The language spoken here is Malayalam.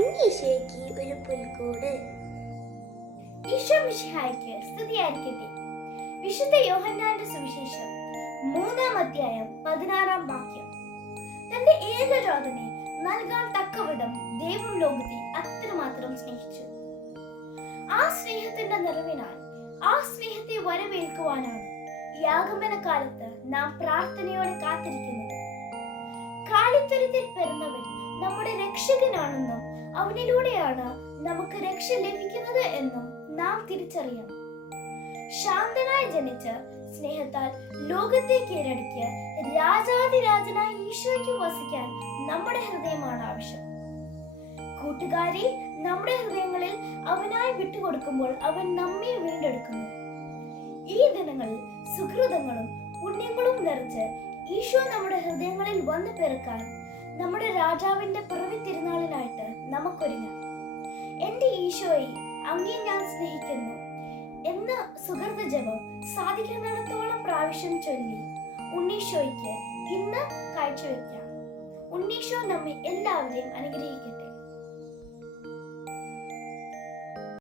ഉണ്ണീശോയ്ക്ക് ഒരു പുൽക്കൂട്. ഈശോ മിശിഹായ്ക്ക് സ്തുതിയായിരിക്കട്ടെ. വിശുദ്ധ യോഹന്നാന്റെ സുവിശേഷം 3-ാം അധ്യായം 16-ാം വാക്യം. തന്റെ ഏകജാതനെ നൽകാൻ തക്കവിധം ദൈവം ലോകത്തെ അത്രമാത്രം സ്നേഹിച്ചു. ആ സ്നേഹത്തിന്റെ നിറവിനായി ആ സ്നേഹത്തെ വരവേൽക്കുവാനാണ് ഈ ആഗമന കാലത്ത് നാം പ്രാർത്ഥനയോടെ കാത്തിരിക്കുന്നത്. കാലിത്തൊഴുത്തിൽ പിറന്നവൻ നമ്മുടെ രക്ഷകനാണെന്നും അവനിലൂടെയാണ് നമുക്ക് രക്ഷ ലഭിക്കുന്നത് എന്നും നാം തിരിച്ചറിയണം. ശാന്തനായി ജനിച്ച് സ്നേഹത്താൽ ലോകത്തെ കീഴടക്കിയ രാജാതിരാജനായ ഈശോയ്ക്ക് വസിക്കാൻ നമ്മുടെ ഹൃദയമാണ് ആവശ്യം. കൂട്ടുകാരെ, നമ്മുടെ ഹൃദയങ്ങളിൽ അവനായി വിട്ടുകൊടുക്കുമ്പോൾ അവൻ നമ്മെ വീണ്ടെടുക്കുന്നു. ഈ ദിനങ്ങളിൽ സുഹൃതങ്ങളും പുണ്യങ്ങളും നിറച്ച് ഈശോ നമ്മുടെ ഹൃദയങ്ങളിൽ വന്നു പിറക്കാൻ നമ്മുടെ രാജാവിന്റെ പിറവി തിരുനാളിനായിട്ട് നമുക്കൊരുങ്ങാം. എന്റെ ഈശോയെ, അങ്ങേ ഞാൻ സ്നേഹിക്കുന്നു എന്ന സുഹൃത ജപം സാധിക്കുന്നിടത്തോളം പ്രാവശ്യം ചൊല്ലി ഉണ്ണീശോയ്ക്ക് ഇന്ന് കാഴ്ചവെക്കാം. ഉണ്ണീശോ നമ്മെ എല്ലാവരെയും അനുഗ്രഹിക്കട്ടെ.